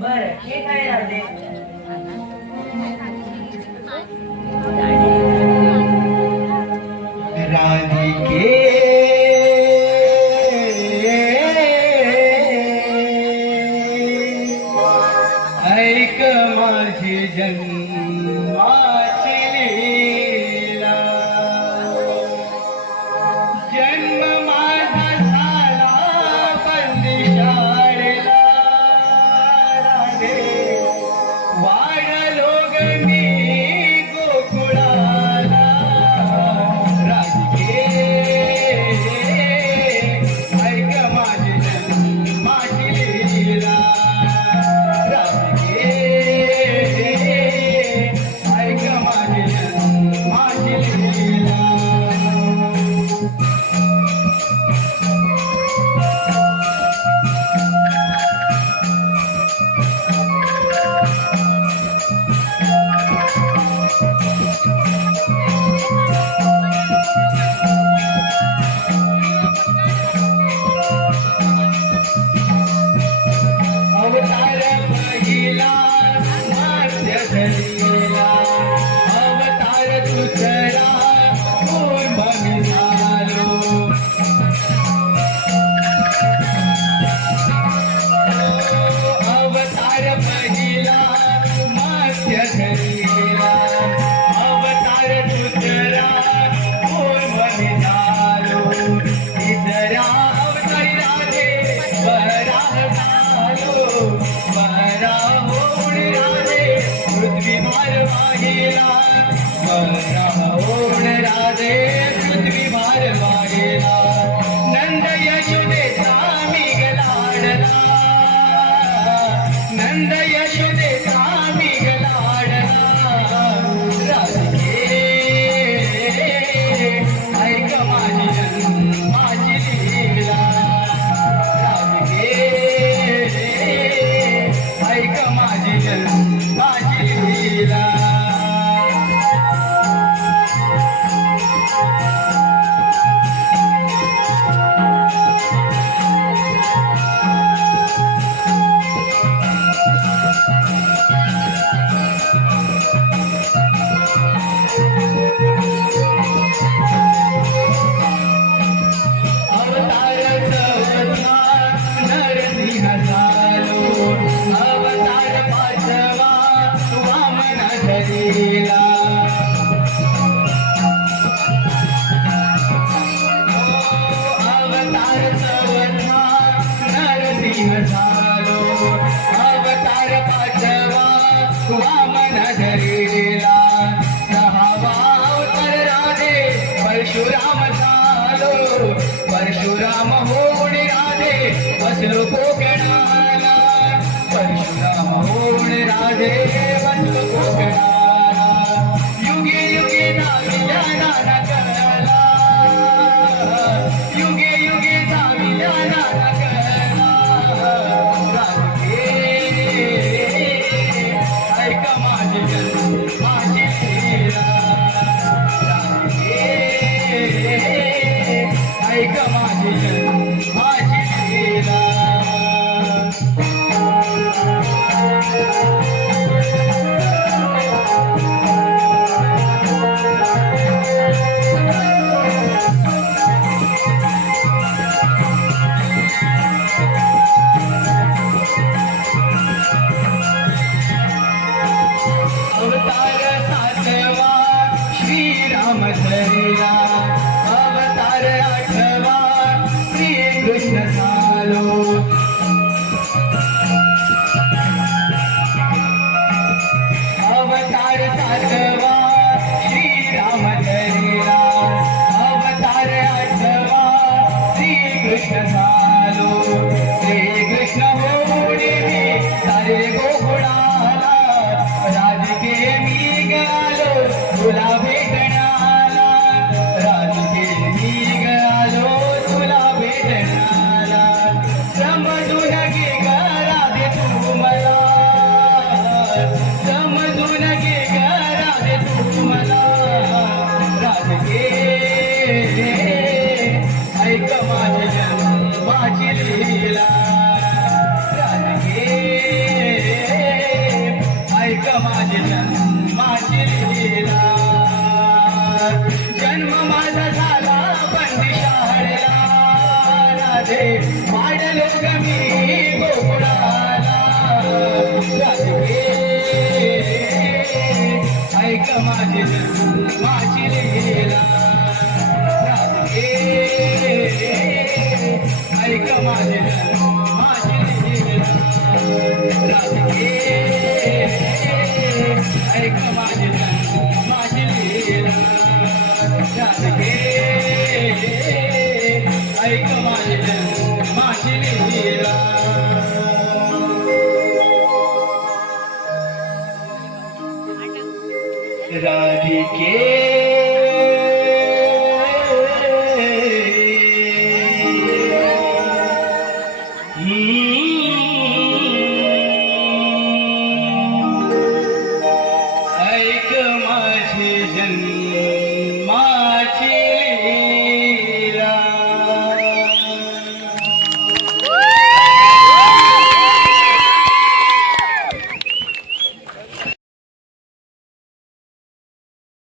बर ठीक आहे राधे. राधिके ऐक माझी जन्माची लीला. जन्म माझा झाला बंदिशाळेला. राधे वाढलो ग मी गोकुळाला. राधिके ऐक माझी जन्माची लीला. राधिके ऐक माझी जन्माची लीला. अवतार पहिला मार्ग धरला. अवतार दुसरा कुंभ मी झालो. अवतार पहिला मार्ग धरला. अवतार दुसरा कुंभ मी झालो. तिसरा अवतारी राधे वराह झालो. वरा होऊन राधे पृथ्वी भार वाहिला. वरा होऊन राधे पृथ्वी भार वाहिला. नंद यशोदेचा मी लाडला. नंद यशोदेचा मी लाडला. राधिके ऐक माझी जन्माची लीला. राधिके ऐक माझी जन्माची लीला. अवतार चौथा नरसिंह झालो. अवतार पाचवा वामन धरिला. अवतार चौथा नरसिंह झालो. अवतार पाचवा वामन धरिला. सहावा अवतार राधे परशुराम झालो. परशुराम होऊन राधे बसलो कोकणाला. परशुराम होऊन राधे बसलो कोकणाला. युगे युगे नाविया नाना कला. युगे युगे नाविया नाना कला. राधिके ऐक माझी जन्माची लीला. राधिके ऐक माझी जन्माची लीला. अवतार सातवा श्रीराम धरिला. अवतार आठवा श्रीकृष्ण झालो. अवतार सातवा श्रीराम धरिला. अवतार आठवा श्रीकृष्ण झालो. श्रीकृष्ण होऊन मी सारे गोकुळाला. राधिके मी गलो तुला भेटण्याला. राधिके मी गलो तुला भेटण्याला. समजून घे ग राधे तू मला. समजून घे ग राधे तू मला. राधिके ऐक माझी जन्माची लीला. राधे वाढलो ग मी गोकुळाला राधे ऐक माझी माझी लीला राधे ऐक माझी माझी लीला राधे ऐक माझी माझी लीला राधे ऐक माझी माझी लीला राधिके